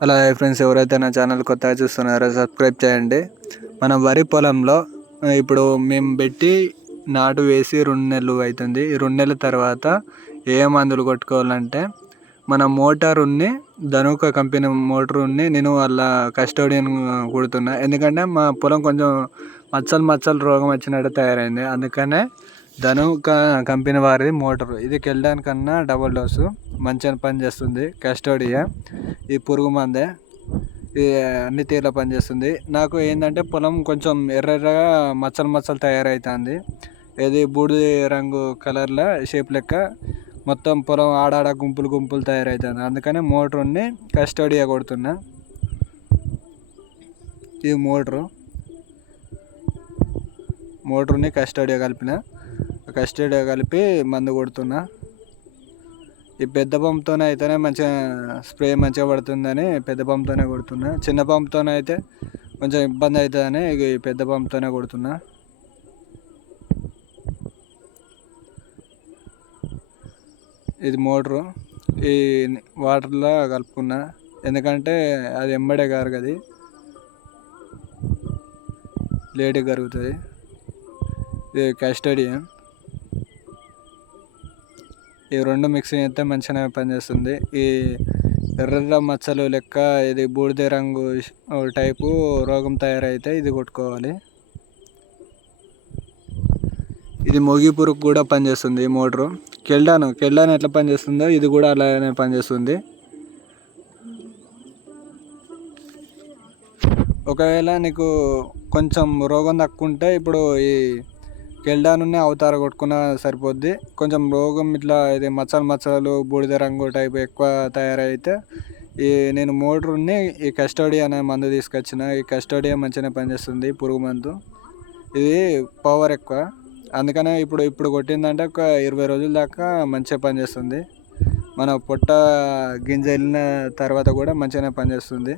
Hello friends ఎవరైతే నా channel కొత్తగా చూస్తున్నారో సబ్స్క్రైబ్ చేయండి. మన వరి పొలంలో ఇప్పుడు మేము పెట్టి నాటు వేసి రెండు నెలలు అవుతుంది. రెండు నెలల తర్వాత ఏ మందులు కొట్టుకోవాలంటే మన మోటార్ ఉన్ని ధనుక కంపెనీ మోటార్ ఉన్ని నేను వాళ్ళ కస్టోడియన్ కుడుతున్నా. ఎందుకంటే మా పొలం కొంచెం మచ్చలు మచ్చలు రోగం వచ్చినట్టు తయారైంది. అందుకనే ధనుక కంపెనీ వారిది మోటార్. ఇది వెళ్ళడానికన్నా డబల్ డోసు. మంచిగా పనిచేస్తుంది. కస్టోడియా ఈ పురుగు మందే ఇది అన్ని తీర్ల పనిచేస్తుంది. నాకు ఏంటంటే పొలం కొంచెం ఎర్రెర్రగా మచ్చలు మచ్చలు తయారవుతుంది ఇది బూడిద రంగు కలర్లో షేప్ లెక్క మొత్తం పొలం ఆడాడ గుంపులు గుంపులు తయారవుతుంది అందుకని మోటార్ని కస్టోడియా కొడుతున్నా. ఇది మోటరు మోటార్ని కస్టోడియా కలిపిన కస్టోడియా కలిపి మందు కొడుతున్నా. ఈ పెద్ద పంపుతోనే అయితేనే మంచిగా స్ప్రే మంచిగా పడుతుందని పెద్ద పంప్తోనే కొడుతున్నా. చిన్న పంపుతోనే అయితే కొంచెం ఇబ్బంది అవుతుందని ఇక ఈ పెద్ద పంప్తోనే కొడుతున్నా. ఇది మోటరు. ఈ వాటర్లో కలుపుకున్నా. ఎందుకంటే అది ఎంబడే గారు అది లేట్గా కరుగుతుంది. ఇది కస్టడియం ఈ రెండు మిక్సింగ్ చేస్తే మంచిగానే పనిచేస్తుంది. ఈ ఎర్ర మచ్చలు లెక్క ఇది బూడిద రంగు టైపు రోగం తయారైతే ఇది కొట్టుకోవాలి. ఇది మొగి పురుగు కూడా పనిచేస్తుంది ఈ మోటరు. కెల్డాను కెల్డాను ఎట్లా పనిచేస్తుందో ఇది కూడా అలానే పనిచేస్తుంది. ఒకవేళ నీకు కొంచెం రోగం తక్కువ ఉంటే ఇప్పుడు ఈ వెళ్ళడానున్నే అవతార కొట్టుకున్నా సరిపోద్ది. కొంచెం రోగం ఇట్లా ఇది మచ్చలు మచ్చలు బూడిద రంగు టైప్ ఎక్కువ తయారైతే ఈ నేను మోటార్ని ఈ కస్టడీ అనే మందు తీసుకొచ్చిన. ఈ కస్టడీ మంచిగానే పనిచేస్తుంది పురుగు మందు. ఇది పవర్ ఎక్కువ. అందుకనే ఇప్పుడు ఇప్పుడు కొట్టిందంటే ఒక ఇరవై రోజుల దాకా మంచిగా పనిచేస్తుంది. మన పొట్ట గింజ వెళ్ళిన తర్వాత కూడా మంచిగానే పనిచేస్తుంది.